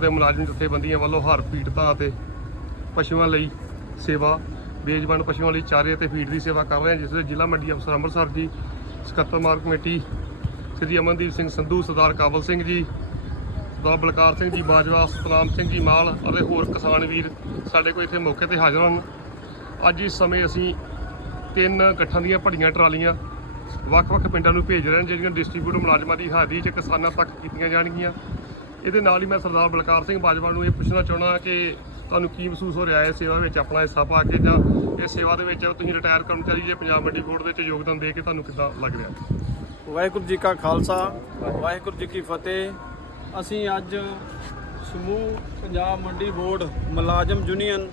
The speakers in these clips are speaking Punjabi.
ਦੇ ਮੁਲਾਜ਼ਮ ਜਥੇਬੰਦੀਆਂ ਵੱਲੋਂ ਹਰ ਪੀੜਤਾਂ ਅਤੇ ਪਸ਼ੂਆਂ ਲਈ ਸੇਵਾ ਬੇਜਬਾਨ ਪਸ਼ੂਆਂ ਲਈ ਚਾਰੇ ਅਤੇ ਫੀਡ ਦੀ ਸੇਵਾ ਕਰ ਰਹੇ ਜਿਸ ਵਿੱਚ ਜ਼ਿਲ੍ਹਾ ਮੰਡੀ ਅਫਸਰ ਅੰਮ੍ਰਿਤਸਰ ਜੀ ਸਕੱਤਰ ਕਮੇਟੀ ਸ੍ਰੀ ਅਮਨਦੀਪ ਸਿੰਘ ਸੰਧੂ ਸਰਦਾਰ ਕਾਬਲ ਸਿੰਘ ਜੀ ਸਰਦਾਰ ਬਲਕਾਰ ਸਿੰਘ ਜੀ ਬਾਜਵਾ ਸਤਨਾਮ ਸਿੰਘ ਜੀ ਮਾਲ ਅਤੇ ਹੋਰ ਕਿਸਾਨ ਵੀਰ ਸਾਡੇ ਕੋਲ ਇੱਥੇ ਮੌਕੇ ਤੇ ਹਾਜ਼ਰ ਹਨ ਅੱਜ ਇਸ ਸਮੇਂ ਅਸੀਂ ਤਿੰਨ ਗੱਠਾਂ ਦੀਆਂ ਭੜੀਆਂ ਟਰਾਲੀਆਂ ਵੱਖ-ਵੱਖ ਪਿੰਡਾਂ ਨੂੰ ਭੇਜ ਰਹੇ ਹਾਂ ਜਿਹੜੀਆਂ ਡਿਸਟ੍ਰੀਬਿਊਟਰ ਮੁਲਾਜ਼ਮਾਂ ਦੀ ਹਾਜ਼ਰੀ 'ਚ ਕਿਸਾਨਾਂ ਤੱਕ ਕੀਤੀਆਂ ਜਾਣਗੀਆਂ ਇਹਦੇ ਨਾਲ ਹੀ ਮੈਂ ਸਰਦਾਰ ਬਲਕਾਰ ਸਿੰਘ ਬਾਜਵਾ ਨੂੰ ਇਹ ਪੁੱਛਣਾ ਚਾਹਣਾ ਕਿ ਤੁਹਾਨੂੰ ਕੀ ਮਹਿਸੂਸ ਹੋ ਰਿਹਾ ਹੈ ਸੇਵਾ ਵਿੱਚ ਆਪਣਾ ਹਿੱਸਾ ਪਾ ਕੇ ਜਾਂ ਇਹ ਸੇਵਾ ਦੇ ਵਿੱਚ ਤੁਸੀਂ ਰਿਟਾਇਰ ਚਾਹੀ ਜੇ ਪੰਜਾਬ ਮੰਡੀ ਬੋਰਡ ਵਿੱਚ ਯੋਗਦਾਨ ਦੇ ਕੇ ਤੁਹਾਨੂੰ ਕਿੱਦਾਂ ਲੱਗ ਰਿਹਾ ਵਾਹਿਗੁਰੂ ਜੀ ਕਾ ਖਾਲਸਾ ਵਾਹਿਗੁਰੂ ਜੀ ਕੀ ਫਤਿਹ ਅਸੀਂ ਅੱਜ ਸਮੂਹ ਪੰਜਾਬ ਮੰਡੀ ਬੋਰਡ ਮੁਲਾਜ਼ਮ ਯੂਨੀਅਨ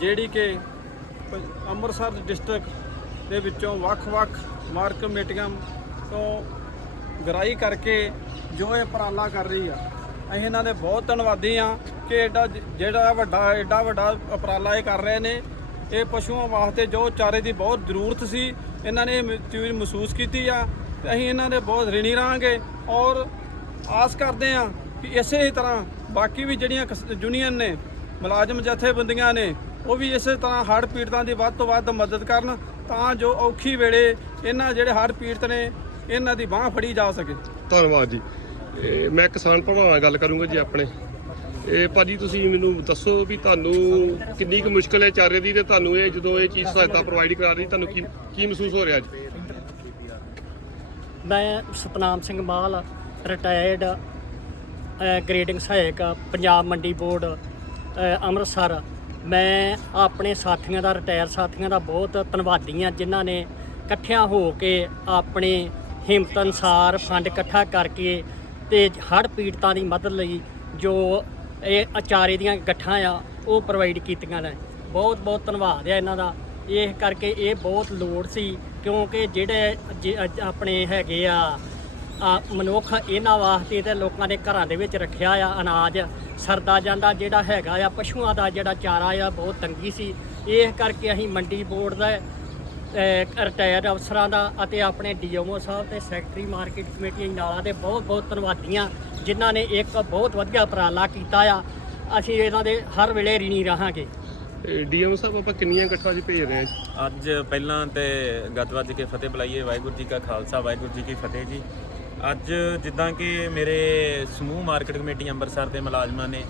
ਜਿਹੜੀ ਕਿ ਅੰਮ੍ਰਿਤਸਰ ਡਿਸਟ੍ਰਿਕਟ ਦੇ ਵਿੱਚੋਂ ਵੱਖ-ਵੱਖ ਮਾਰਕ ਕਮੇਟੀਆਂ ਤੋਂ ਗਰਾਈ ਕਰਕੇ ਜੋ ਇਹ ਪ੍ਰਾਲਾ ਕਰ ਰਹੀ ਆ ਅਸੀਂ ਇਹਨਾਂ ਦੇ ਬਹੁਤ ਧੰਨਵਾਦੀ ਆ ਕਿ ਐਡਾ ਜਿਹੜਾ ਵੱਡਾ ਐਡਾ ਵੱਡਾ ਉਪਰਾਲਾ ਇਹ ਕਰ ਰਹੇ ਨੇ ਇਹ ਪਸ਼ੂਆਂ ਵਾਸਤੇ ਜੋ ਚਾਰੇ ਦੀ ਬਹੁਤ ਜ਼ਰੂਰਤ ਸੀ ਇਹਨਾਂ ਨੇ ਚੀਜ਼ ਮਹਿਸੂਸ ਕੀਤੀ ਆ ਤੇ ਅਸੀਂ ਇਹਨਾਂ ਦੇ ਬਹੁਤ ਰਿਣੀ ਰਾਂਗੇ ਔਰ ਆਸ ਕਰਦੇ ਆ ਕਿ ਇਸੇ ਹੀ ਤਰ੍ਹਾਂ ਬਾਕੀ ਵੀ ਜਿਹੜੀਆਂ ਜੁਨੀਅਨ ਨੇ ਮੁਲਾਜ਼ਮ ਜਥੇਬੰਦੀਆਂ ਨੇ ਉਹ ਵੀ ਇਸੇ ਤਰ੍ਹਾਂ ਹੜ ਪੀੜਤਾਂ ਦੀ ਵੱਧ ਤੋਂ ਵੱਧ ਮਦਦ ਕਰਨ ਤਾਂ ਜੋ ਔਖੀ ਵੇਲੇ ਇਹਨਾਂ ਜਿਹੜੇ ਹੜ ਪੀੜਤ ਨੇ ਇਹਨਾਂ ਦੀ ਬਾਹ ਫੜੀ ਜਾ ਸਕੇ ਧੰਨਵਾਦ ਜੀ ਤੇ ਮੈਂ ਕਿਸਾਨ ਭਰਾਵਾਂ ਨਾਲ ਗੱਲ ਕਰੂੰਗਾ ਜੀ ਆਪਣੇ ਇਹ ਭਾਜੀ ਤੁਸੀਂ ਮੈਨੂੰ ਦੱਸੋ ਵੀ ਤੁਹਾਨੂੰ ਕਿੰਨੀ ਕੁ ਮੁਸ਼ਕਲ ਹੈ ਚਾਰੇ ਦੀ ਤੇ ਤੁਹਾਨੂੰ ਇਹ ਜਦੋਂ ਇਹ ਚੀਜ਼ ਸਹਾਇਤਾ ਪ੍ਰੋਵਾਈਡ ਕਰਾ ਰਹੀ ਤੁਹਾਨੂੰ ਕੀ ਕੀ ਮਹਿਸੂਸ ਹੋ ਰਿਹਾ ਅੱਜ ਮੈਂ ਸਤਨਾਮ ਸਿੰਘ ਮਾਲ ਰਿਟਾਇਰਡ ਗ੍ਰੇਡਿੰਗ ਸਹਾਇਕ ਪੰਜਾਬ ਮੰਡੀ ਬੋਰਡ ਅੰਮ੍ਰਿਤਸਰ ਮੈਂ ਆਪਣੇ ਸਾਥੀਆਂ ਦਾ ਰਿਟਾਇਰ ਸਾਥੀਆਂ ਦਾ ਬਹੁਤ ਧੰਨਵਾਦੀ ਆ ਜਿਨ੍ਹਾਂ ਨੇ ਇਕੱਠਿਆਂ ਹੋ ਕੇ ਆਪਣੇ ਹਿੰਮਤ ਅਨਸਾਰ ਫੰਡ ਇਕੱਠਾ ਕਰਕੇ ਤੇ ਹੜ੍ਹ ਪੀੜਤਾਂ ਦੀ ਮਦਦ ਲਈ ਜੋ ਇਹ ਅਚਾਰੇ ਦੀਆਂ ਗੱਠਾਂ ਆ ਉਹ ਪ੍ਰੋਵਾਈਡ ਕੀਤੀਆਂ ਨੇ ਬਹੁਤ ਬਹੁਤ ਧੰਨਵਾਦ ਆ ਇਹਨਾਂ ਦਾ ਇਹ ਕਰਕੇ ਇਹ ਬਹੁਤ ਲੋੜ ਸੀ ਕਿਉਂਕਿ ਜਿਹੜੇ ਆਪਣੇ ਹੈਗੇ ਆ ਆ ਮਨੁੱਖ ਇਹਨਾਂ ਵਾਸਤੇ ਤੇ ਲੋਕਾਂ ਦੇ ਘਰਾਂ ਦੇ ਵਿੱਚ ਰੱਖਿਆ ਆ ਅਨਾਜ ਸਰਦਾ ਜਾਂਦਾ ਜਿਹੜਾ ਹੈਗਾ ਆ ਪਸ਼ੂਆਂ ਦਾ ਜਿਹੜਾ ਚਾਰਾ ਆ ਬਹੁਤ ਤੰਗੀ ਸੀ ਇਹ ਕਰਕੇ ਅਸੀਂ ਮੰਡੀ ਬੋਰਡ ਦਾ ਰਿਟਾਇਰਡ ਅਫਸਰਾਂ ਦਾ ਅਤੇ ਆਪਣੇ ਡੀਐਮਓ ਸਾਹਿਬ ਤੇ ਸੈਕਟਰੀ ਮਾਰਕੀਟ ਕਮੇਟੀ ਨਾਲਾ ਦੇ ਬਹੁਤ ਬਹੁਤ ਧੰਨਵਾਦੀਆਂ ਜਿਨ੍ਹਾਂ ਨੇ ਇੱਕ ਬਹੁਤ ਵਧੀਆ ਉਪਰਾਲਾ ਕੀਤਾ ਆ ਅਸੀਂ ਇਹਨਾਂ ਦੇ ਹਰ ਵੇਲੇ ਰਿਣੀ ਰਹਾਂਗੇ ਡੀਐਮ ਸਾਹਿਬ ਆਪਾਂ ਕਿੰਨੀਆਂ ਇਕੱਠਾ ਜੀ ਭੇਜ ਰਹੇ ਆ ਅੱਜ ਪਹਿਲਾਂ ਤੇ ਗੱਤਵਾਜ ਕੇ ਫਤਿਹ ਬੁਲਾਈਏ ਵਾਹਿਗੁਰੂ ਜੀ ਕਾ ਖਾਲਸਾ ਵਾਹਿਗੁਰੂ ਜੀ ਕੀ ਫਤਿਹ ਜੀ ਅੱਜ ਜਿੱਦਾਂ ਕਿ ਮੇਰੇ ਸਮੂਹ ਮਾਰਕੀਟ ਕਮੇਟੀ ਅੰਮ੍ਰਿਤਸਰ ਦੇ ਮੁਲਾਜ਼ਮਾਂ ਨੇ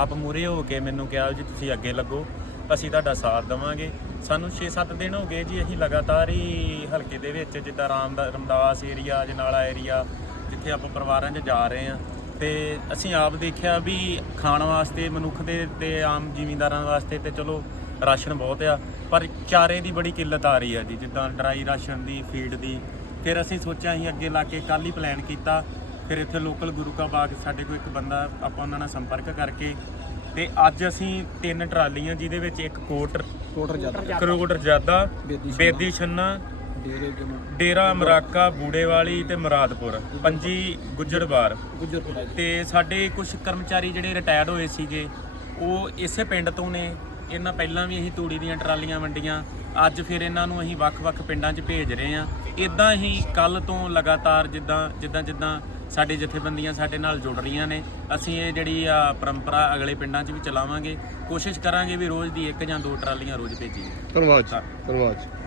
ਆਪ ਮੂਰੇ ਹੋ ਕੇ ਮੈਨੂੰ ਕਿਹਾ ਜੀ ਤੁਸੀਂ ਅੱਗੇ ਲੱਗੋ ਅਸੀਂ ਤੁਹਾਡਾ ਸਾਥ ਦਵਾਂਗੇ ਸਾਨੂੰ 6-7 ਦਿਨ ਹੋ ਗਏ ਜੀ ਅਸੀਂ ਲਗਾਤਾਰ ਹੀ ਹਲਕੇ ਦੇ ਵਿੱਚ ਜਿੱਦਾਂ ਰਾਮ ਰਮਦਾਸ ਏਰੀਆ ਜਨਾਲਾ ਏਰੀਆ ਜਿੱਥੇ ਆਪਾਂ ਪਰਿਵਾਰਾਂ 'ਚ ਜਾ ਰਹੇ ਆ ਤੇ ਅਸੀਂ ਆਪ ਦੇਖਿਆ ਵੀ ਖਾਣ ਵਾਸਤੇ ਮਨੁੱਖ ਦੇ ਤੇ ਆਮ ਜ਼ਿਮੀਂਦਾਰਾਂ ਵਾਸਤੇ ਤੇ ਚਲੋ ਰਾਸ਼ਨ ਬਹੁਤ ਆ ਪਰ ਚਾਰੇ ਦੀ ਬੜੀ ਕਿੱਲਤ ਆ ਰਹੀ ਆ ਜੀ ਜਿੱਦਾਂ ਡਰਾਈ ਰਾਸ਼ਨ ਦੀ ਫੀਡ ਦੀ ਫਿਰ ਅਸੀਂ ਸੋਚਿਆ ਅਸੀਂ ਅੱਗੇ ਲਾ ਕੇ ਕੱਲ ਹੀ ਪਲਾਨ ਕੀਤਾ ਫਿਰ ਇੱਥੇ ਲੋਕਲ ਗੁਰੂ ਕਾ ਬਾਗ ਸਾਡੇ ਕੋਲ ਇੱਕ ਬੰਦਾ ਆਪਾਂ ਉਹਨਾਂ ਨਾਲ ਸੰਪਰਕ ਕਰਕੇ ਤੇ ਅੱਜ ਅਸੀਂ ਤਿੰਨ ਟਰਾਲੀਆਂ ਜਿਹਦੇ ਵਿੱਚ ਇੱਕ ਕੋਟਰ ਕੋਟਰ ਜਿਆਦਾ ਕਰੋਟਰ ਜਿਆਦਾ ਬੇਦੀ ਛੰਨਾ ਡੇਰਾ ਮਰਾਕਾ ਬੂੜੇਵਾਲੀ ਤੇ ਮਰਾਦਪੁਰ ਪੰਜੀ ਗੁੱਜਰਵਾਰ ਤੇ ਸਾਡੇ ਕੁਝ ਕਰਮਚਾਰੀ ਜਿਹੜੇ ਰਿਟਾਇਰਡ ਹੋਏ ਸੀਗੇ ਉਹ ਇਸੇ ਪਿੰਡ ਤੋਂ ਨੇ ਇਹਨਾਂ ਪਹਿਲਾਂ ਵੀ ਅਸੀਂ ਤੂੜੀ ਦੀਆਂ ਟਰਾਲੀਆਂ ਵੰਡੀਆਂ ਅੱਜ ਫਿਰ ਇਹਨਾਂ ਨੂੰ ਅਸੀਂ ਵੱਖ-ਵੱਖ ਪਿੰਡਾਂ 'ਚ ਭੇਜ ਰਹੇ ਹਾਂ ਇਦਾਂ ਹੀ ਕੱਲ ਤੋਂ ਲਗਾਤਾਰ ਜਿੱਦਾਂ ਜਿੱਦਾਂ ਜਿੱਦਾਂ ਸਾਡੇ ਜਥੇਬੰਦੀਆਂ ਸਾਡੇ ਨਾਲ ਜੁੜ ਰਹੀਆਂ ਨੇ ਅਸੀਂ ਇਹ ਜਿਹੜੀ ਆ ਪਰੰਪਰਾ ਅਗਲੇ ਪਿੰਡਾਂ 'ਚ ਵੀ ਚਲਾਵਾਂਗੇ ਕੋਸ਼ਿਸ਼ ਕਰਾਂਗੇ ਵੀ ਰੋਜ਼ ਦੀ ਇੱਕ ਜਾਂ ਦੋ ਟਰਾਲੀਆਂ ਰੋਜ਼ ਭੇਜੀਏ ਧੰਨਵਾਦ ਜੀ ਧੰਨਵਾਦ ਜੀ